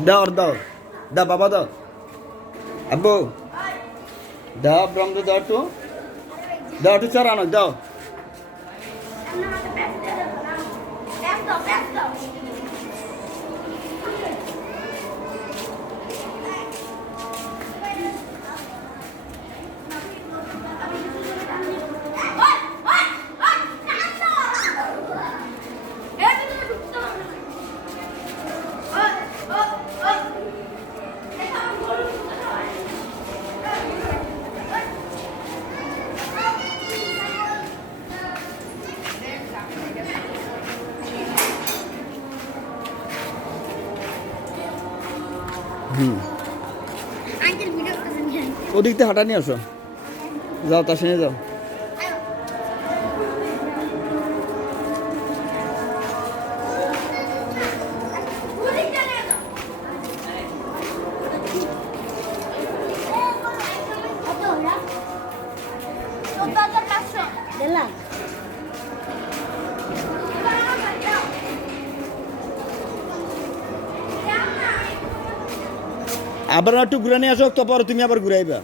দাও দাও দাও বাবা দাও আব্বু দাও ব্রহ্ম দাও একটু চড়ানো দাও ওদিক থেকে হাঁটা নিয়ে আসো যাও তার সঙ্গে যাও আবার একটু ঘুরে নিয়ে আসো তো পরে তুমি আবার ঘুরাইবা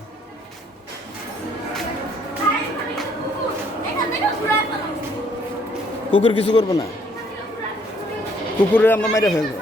কুকুর কিছু করবো না কুকুরের আমরা মেরে ফেলবো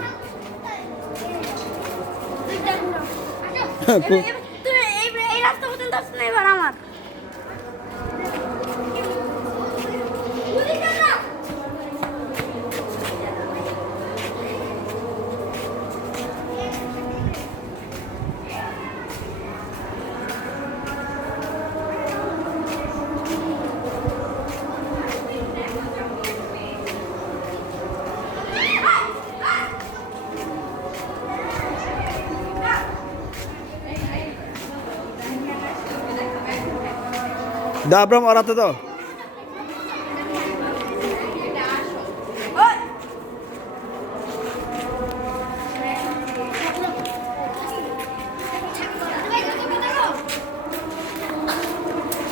দাও আব্রাম ওরাতে দাও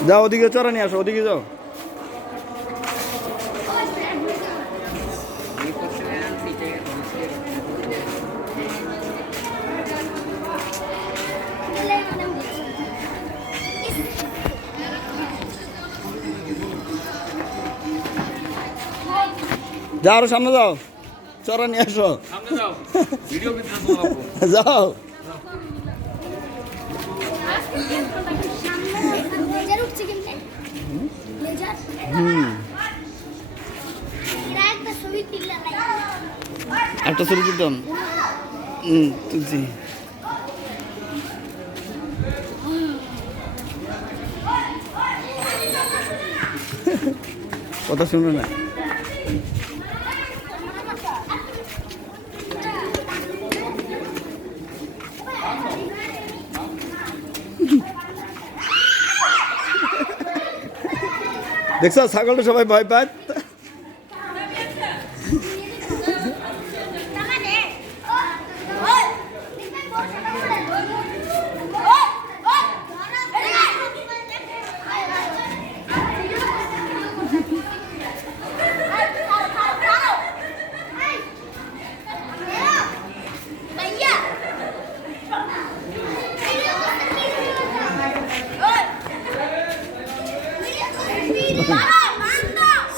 যাও ওদিকে চড়া নিয়ে আসো ওদিকে যাও যাও আরো সামনে যাও চড়া নিয়ে আসো যাও একটা ছবি তুলতাম তুলছি কথা শুনবে না দেখছো ছাগলটা সবাই ভয় পায়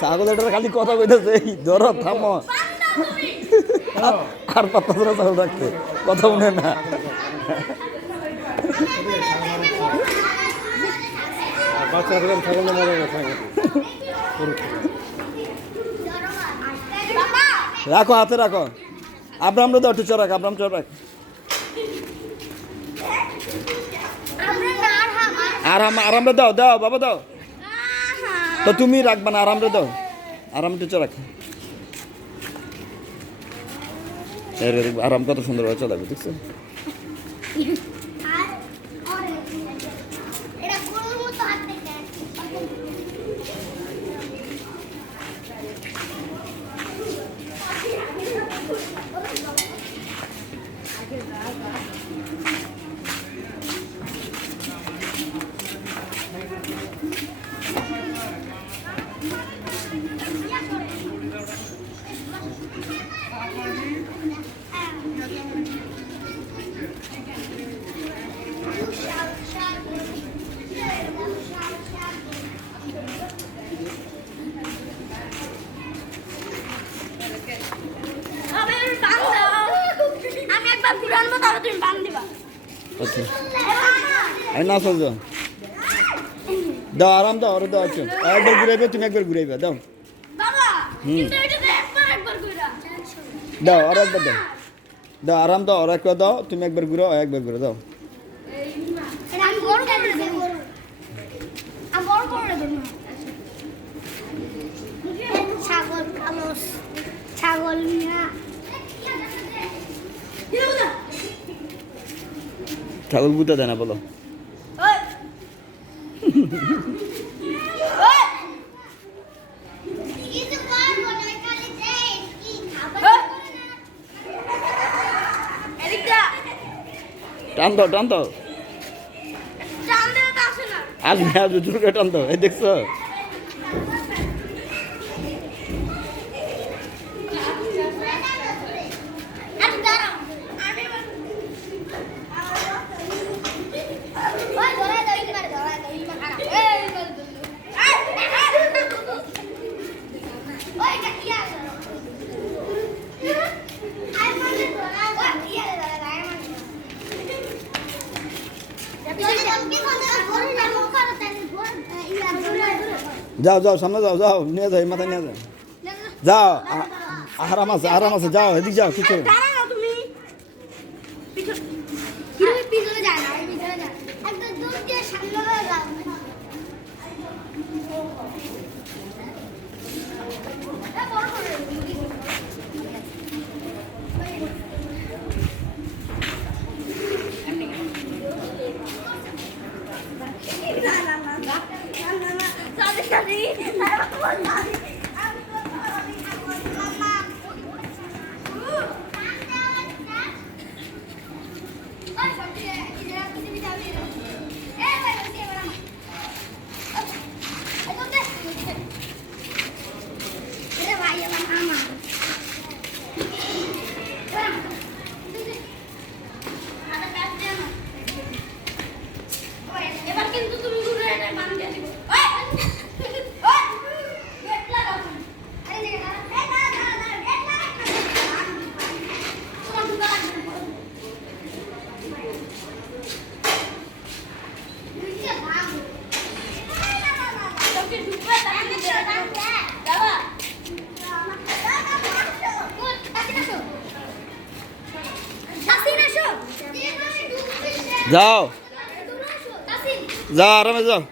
ছাগলটার খালি কথা কইতেছে ধরো থামো আর পাত্তা ধরো ছাগল রাখতে কথা মনে না রাখো হাতে রাখো আব্রামরা দাও একটু চড়াক আব্রাম চড়াক আরামরা দাও দাও বাবা দাও তো তুমি রাখবা না আরামরে দাও আরাম টিচার রাখ আরাম কত সুন্দরভাবে চলাবে দেখছো একবার ঘুরানো তাহলে তুমি বান দিবা। আচ্ছা আমি না চল যাও দাও আরাম দাও আরো দাও আচ্ছা একবার ঘুরাইবে তুমি একবার ঘুরাইবে দাও বাবা কিন্তু এটাতে একবার ঘুরা দাও আর একবার দাও দাও আরাম দাও আর একবার দাও তুমি একবার ঘুরাও একবার ঘুরে দাও আমি বড় করে দেব আমি বড় করে দেব ছাগল কালস ছাগল মিয়া ছাগল বুঝতে দেয় না বলো ওই ওই কিছু কর বলে খালি দেই কি খাবার এদিকটা টান দাও টান দাও টান দিলে তো আসে না আসবে আসবে দুর্গা টান দাও এই দেখছো আরে দাঁড়াও আমি ওই ধরে দাও ইমার ধরে দাও ইমার খারাপ এই ওই কি আছে আই মানে ধরা ওই কি আছে ধরা আই মানে যদি তুমি কোন জায়গা ঘুরে না মুখ করতে ইয়া ঘুরে যাও যাও সামনে যাও যাও নিয়ে যাও এই মাথায় নিয়ে যাও যাও আরাম আছে যাও এদিক যাও কিছু দাঁড়াও তুমি কিভাবে পিছনে যায় না পিছনে যায় একদম দূর দিয়ে সামনে হয়ে যাও বড় করে এবার কিন্তু তুমি ঘুরে এটা মান দিয়ে দিবে ওই ওই গেট লাগাও আরে এই না গেট লাগাও তোমার ঢুকা লাগবে নিচে ভাগ তোকে ঢুকবে তাহলে দাদা গুড আসো যাও আসি যাও আরামে যাও